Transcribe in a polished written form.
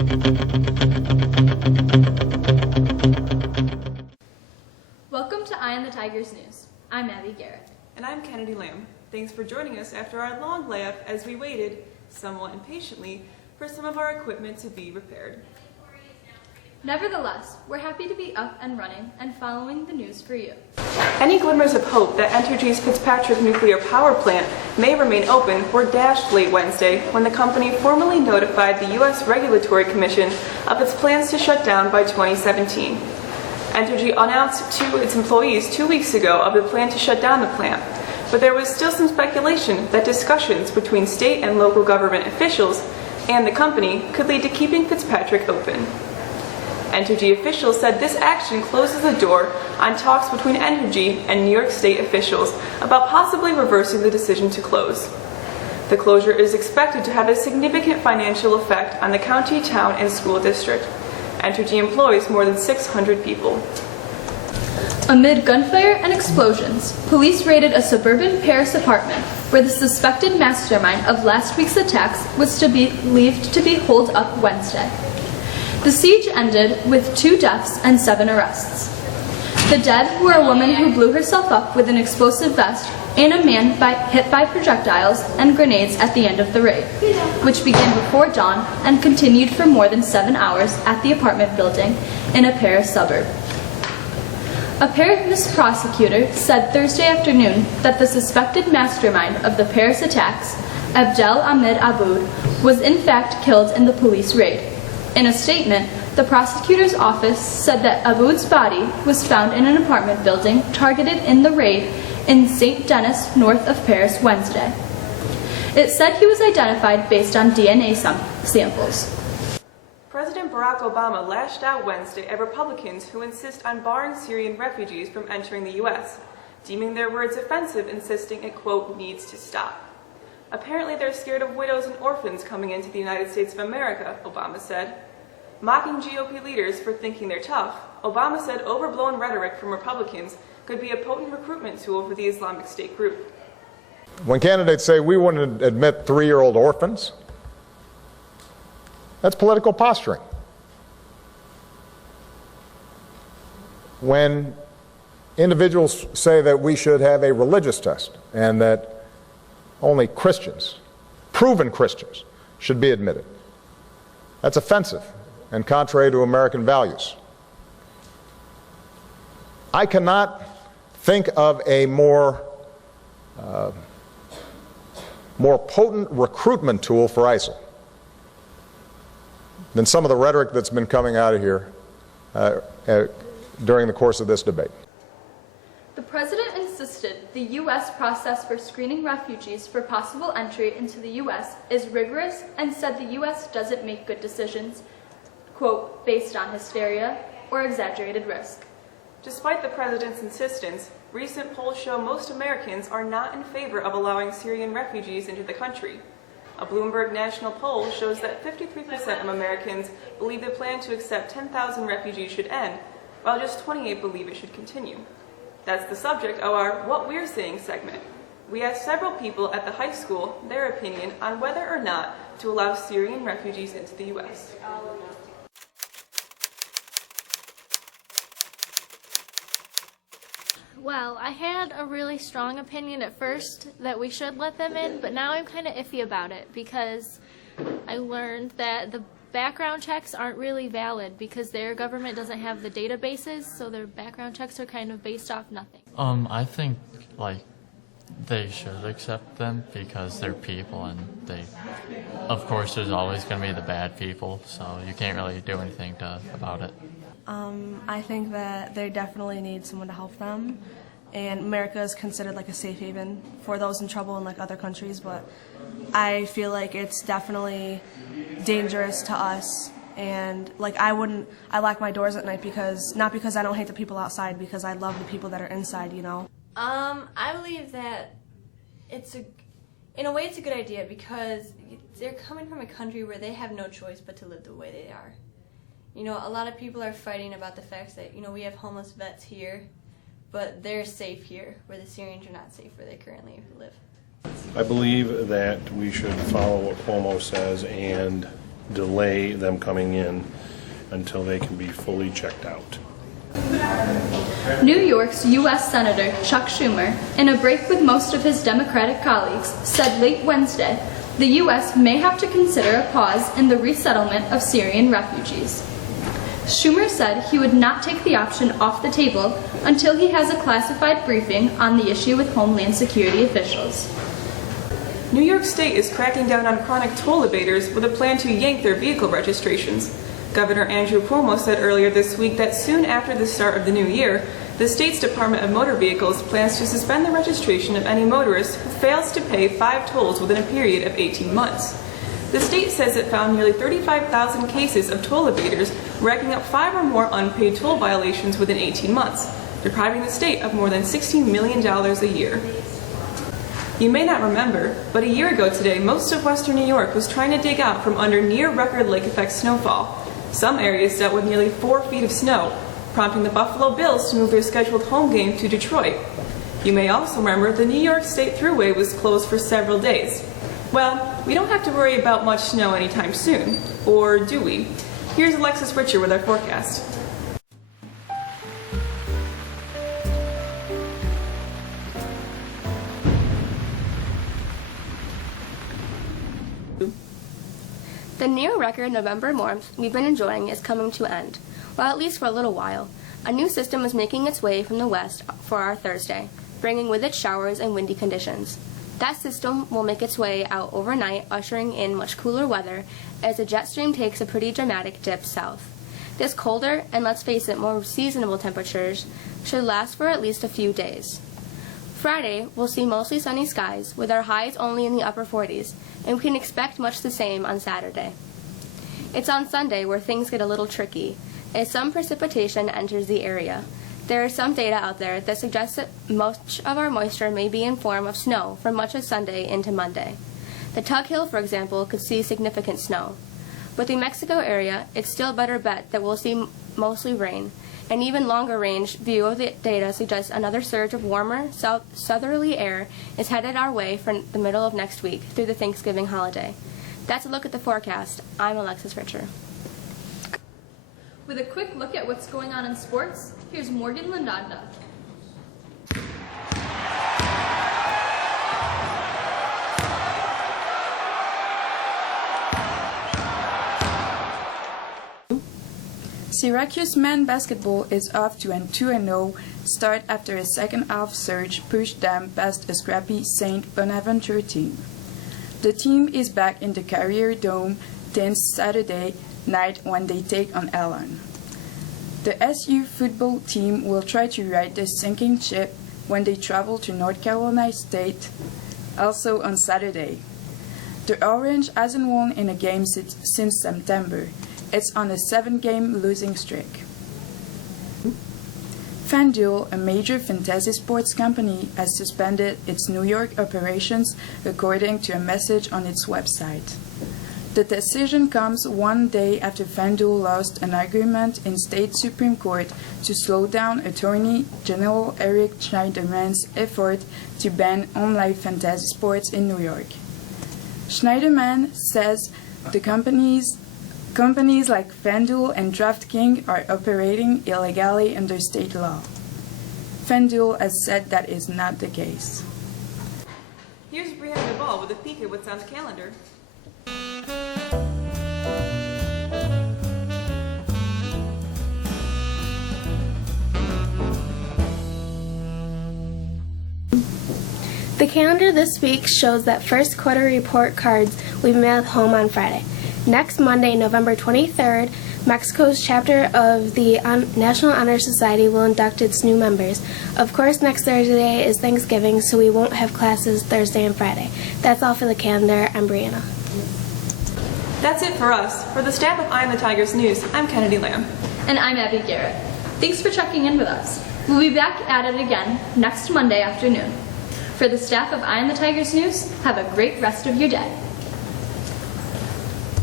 Welcome to Eye on the Tigers News. I'm Abby Garrett. And I'm Kennedy Lamb. Thanks for joining us after our long layup as we waited, somewhat impatiently, for some of our equipment to be repaired. Nevertheless, we're happy to be up and running and following the news for you. Any glimmers of hope that Entergy's Fitzpatrick nuclear power plant may remain open were dashed late Wednesday when the company formally notified the U.S. Regulatory Commission of its plans to shut down by 2017. Entergy announced to its employees 2 weeks ago of the plan to shut down the plant, but there was still some speculation that discussions between state and local government officials and the company could lead to keeping Fitzpatrick open. Entergy officials said this action closes the door on talks between Entergy and New York State officials about possibly reversing the decision to close. The closure is expected to have a significant financial effect on the county, town, and school district. Entergy employs more than 600 people. Amid gunfire and explosions, police raided a suburban Paris apartment where the suspected mastermind of last week's attacks was believed to be holed up Wednesday. The siege ended with 2 deaths and 7 arrests. The dead were a woman who blew herself up with an explosive vest and a man hit by projectiles and grenades at the end of the raid, which began before dawn and continued for more than 7 hours at the apartment building in a Paris suburb. A Paris prosecutor said Thursday afternoon that the suspected mastermind of the Paris attacks, Abdel Ahmed Aboud, was in fact killed in the police raid. In a statement, the prosecutor's office said that Aboud's body was found in an apartment building targeted in the raid in Saint Denis, north of Paris, Wednesday. It said he was identified based on DNA samples. President Barack Obama lashed out Wednesday at Republicans who insist on barring Syrian refugees from entering the U.S., deeming their words offensive, insisting it, quote, needs to stop. Apparently they're scared of widows and orphans coming into the United States of America, Obama said. Mocking GOP leaders for thinking they're tough, Obama said overblown rhetoric from Republicans could be a potent recruitment tool for the Islamic State group. When candidates say we wouldn't admit 3-year-old orphans, that's political posturing. When individuals say that we should have a religious test and that only Christians, proven Christians, should be admitted, that's offensive and contrary to American values. I cannot think of a more potent recruitment tool for ISIL than some of the rhetoric that's been coming out of here during the course of this debate. The president insisted the U.S. process for screening refugees for possible entry into the U.S. is rigorous and said the U.S. doesn't make good decisions, quote, based on hysteria or exaggerated risk. Despite the president's insistence, recent polls show most Americans are not in favor of allowing Syrian refugees into the country. A Bloomberg national poll shows that 53% of Americans believe the plan to accept 10,000 refugees should end, while just 28% believe it should continue. That's the subject of our What We're Saying segment. We asked several people at the high school their opinion on whether or not to allow Syrian refugees into the U.S. Well, I had a really strong opinion at first that we should let them in, but now I'm kind of iffy about it because I learned that the background checks aren't really valid because their government doesn't have the databases, so their background checks are kind of based off nothing. I think, they should accept them because they're people and of course, there's always going to be the bad people, so you can't really do anything about it. I think that they definitely need someone to help them, and America is considered like a safe haven for those in trouble in other countries, but I feel like it's definitely dangerous to us, and I lock my doors at night not because I don't hate the people outside, because I love the people that are inside, I believe that in a way it's a good idea because they're coming from a country where they have no choice but to live the way they are. A lot of people are fighting about the fact that, we have homeless vets here, but they're safe here, where the Syrians are not safe where they currently live. I believe that we should follow what Cuomo says and delay them coming in until they can be fully checked out. New York's U.S. Senator Chuck Schumer, in a break with most of his Democratic colleagues, said late Wednesday the U.S. may have to consider a pause in the resettlement of Syrian refugees. Schumer said he would not take the option off the table until he has a classified briefing on the issue with Homeland Security officials. New York State is cracking down on chronic toll evaders with a plan to yank their vehicle registrations. Governor Andrew Cuomo said earlier this week that soon after the start of the new year, the state's Department of Motor Vehicles plans to suspend the registration of any motorist who fails to pay 5 tolls within a period of 18 months. The state says it found nearly 35,000 cases of toll evaders, racking up 5 or more unpaid toll violations within 18 months, depriving the state of more than $16 million a year. You may not remember, but a year ago today, most of western New York was trying to dig out from under near-record lake-effect snowfall. Some areas dealt with nearly 4 feet of snow, prompting the Buffalo Bills to move their scheduled home game to Detroit. You may also remember the New York State Thruway was closed for several days. Well, we don't have to worry about much snow anytime soon, or do we? Here's Alexis Richer with our forecast. The near-record November warmth we've been enjoying is coming to an end, well, at least for a little while. A new system is making its way from the west for our Thursday, bringing with it showers and windy conditions. That system will make its way out overnight, ushering in much cooler weather as the jet stream takes a pretty dramatic dip south. This colder, and let's face it, more seasonable temperatures should last for at least a few days. Friday, we'll see mostly sunny skies, with our highs only in the upper 40s, and we can expect much the same on Saturday. It's on Sunday where things get a little tricky, as some precipitation enters the area. There is some data out there that suggests that much of our moisture may be in form of snow from much of Sunday into Monday. The Tug Hill, for example, could see significant snow. With the Mexico area, it's still a better bet that we'll see mostly rain. An even longer-range view of the data suggests another surge of warmer, southerly air is headed our way for the middle of next week through the Thanksgiving holiday. That's a look at the forecast. I'm Alexis Richer. With a quick look at what's going on in sports, here's Morgan Lindanda. Syracuse men basketball is off to a 2-0 start after a second-half surge pushed them past a scrappy St. Bonaventure team. The team is back in the Carrier Dome since Saturday night when they take on Allen. The SU football team will try to right the sinking ship when they travel to North Carolina State, also on Saturday. The Orange hasn't won in a game since September. It's on a 7-game losing streak. FanDuel, a major fantasy sports company, has suspended its New York operations according to a message on its website. The decision comes one day after FanDuel lost an argument in state Supreme Court to slow down Attorney General Eric Schneiderman's effort to ban online fantasy sports in New York. Schneiderman says the companies like FanDuel and DraftKings are operating illegally under state law. FanDuel has said that is not the case. Here's Brianna Duvall with a peek at what's on the calendar. The calendar this week shows that first quarter report cards will be mailed home on Friday. Next Monday, November 23rd, Mexico's chapter of the National Honor Society will induct its new members. Of course, next Thursday is Thanksgiving, so we won't have classes Thursday and Friday. That's all for the calendar. I'm Brianna. That's it for us. For the staff of Eye on the Tigers News, I'm Kennedy Lamb. And I'm Abby Garrett. Thanks for checking in with us. We'll be back at it again next Monday afternoon. For the staff of Eye on the Tigers News, have a great rest of your day.